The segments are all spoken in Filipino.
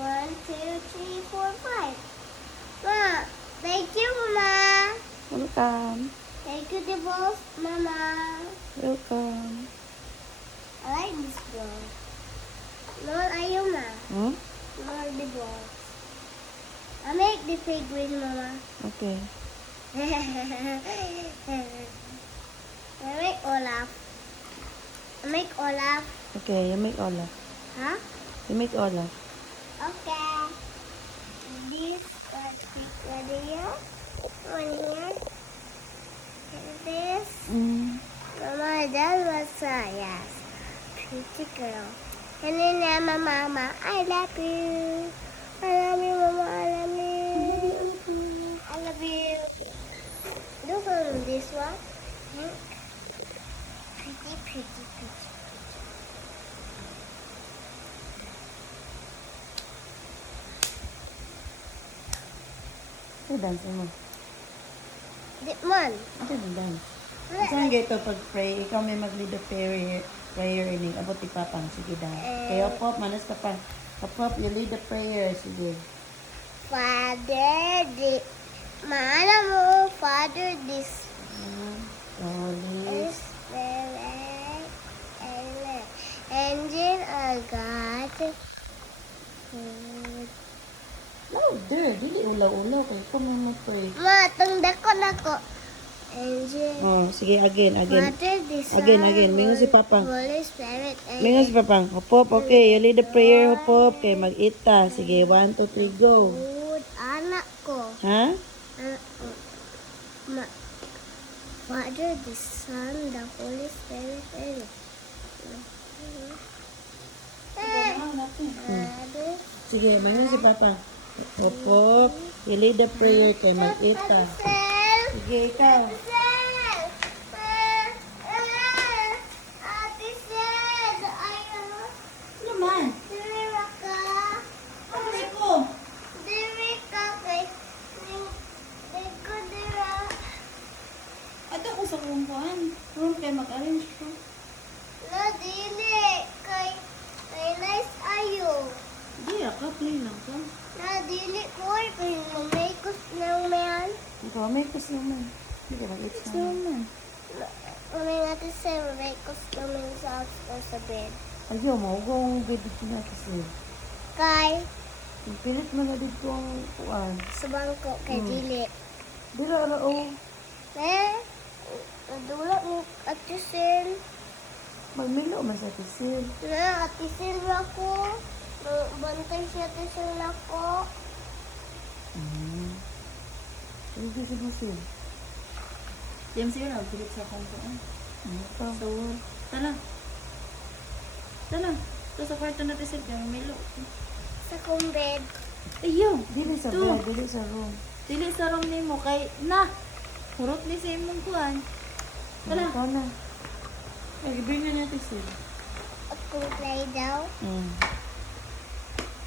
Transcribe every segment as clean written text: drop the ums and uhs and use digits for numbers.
1, 2, 3, 4, 5. Ma, thank you, Mama. Welcome. Thank you, the balls, Mama. Welcome. I like this ball. Lord, ayaw na. Hmm? Lord, the balls. I make the penguin, Mama. Okay. I make Olaf. I make Olaf. Okay, you make Olaf. Huh? You make Olaf. Okay. This one here. One here. And this. Mama, that was yes. Pretty girl. And then Mama, I love you. I love you, Mama. I love you. I love you. Look on this one. Pink. Pretty, pretty, pretty. Ito dance mo. This one. Ito yung dance. Saan gaito pag-pray? Ikaw may mag-lead the prayer ini. Abot ti Papang. Sige daw. Kaya Pop, manas ka pa. Pop, you lead the prayer. Sige. Father, mana mo, Father, this Holy. Spirit, Amen. Engine of God. Louder. Dili ulaw-ulaw. Kaya kung may pray. Ma, tanda ko na ko. Engine. Oh, sige, again. Father, the Son, Again. Mingon si Papang. Holy Spirit, Mingon si Amen. Papang. Hopop, okay. You lead the prayer, Hopop. Kaya mag-ita. Sige, 1, 2, 3, go. Good anak ko. Ha? Anak ko. Ma, Father, the Son, the Holy Spirit, Amen. Father, Sige, mingon si Papang. Hopop. You lead the prayer. Kaya mag-ita. Sel. Sige, ikaw. Sel. Ate Sel. Ayaw. Naman. Diri ka. Ano ko? Diri ka kay. Diri ko dira. Ato ko sa kumpuan. Room kaya mag-arrange ko. Na dili. Kay nice ayo. Hindi, ka. Play lang ka. Na dili ko. Kay mamay ko ng mayan. Ikaw, may kasi naman. Hindi, mag-ita naman. Mamay natin Sel. Mamay ko namin sa bed. Ayaw mo, kung bibig na kasi. Kay. Pilit mo na dito ang kuwan. Sa bangko kay dili. Dira, rao. Nadulak mo Ate Sil. Magmilo man sa tisil. Na, Ate Sil ako. Bantay si Ate Sil ako. Hindi si Busil. James yun, pilit sa kumpuan. Ano pa? So, tala. Ito sa kwarto natin sir, kaya may lo. Sa kong bed. Ayaw! Dili sa Ito. bed, dili sa room. Dili sa room ni mo, kay, na! Hurot ni sa imong kuhan. Tala. Ikaw na. Ay, bring na natin sil. Akong play daw.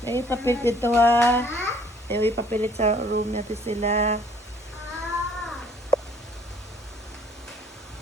Ay, papilit ito ha. Ha? Ay, ipapilit sa room natin sila.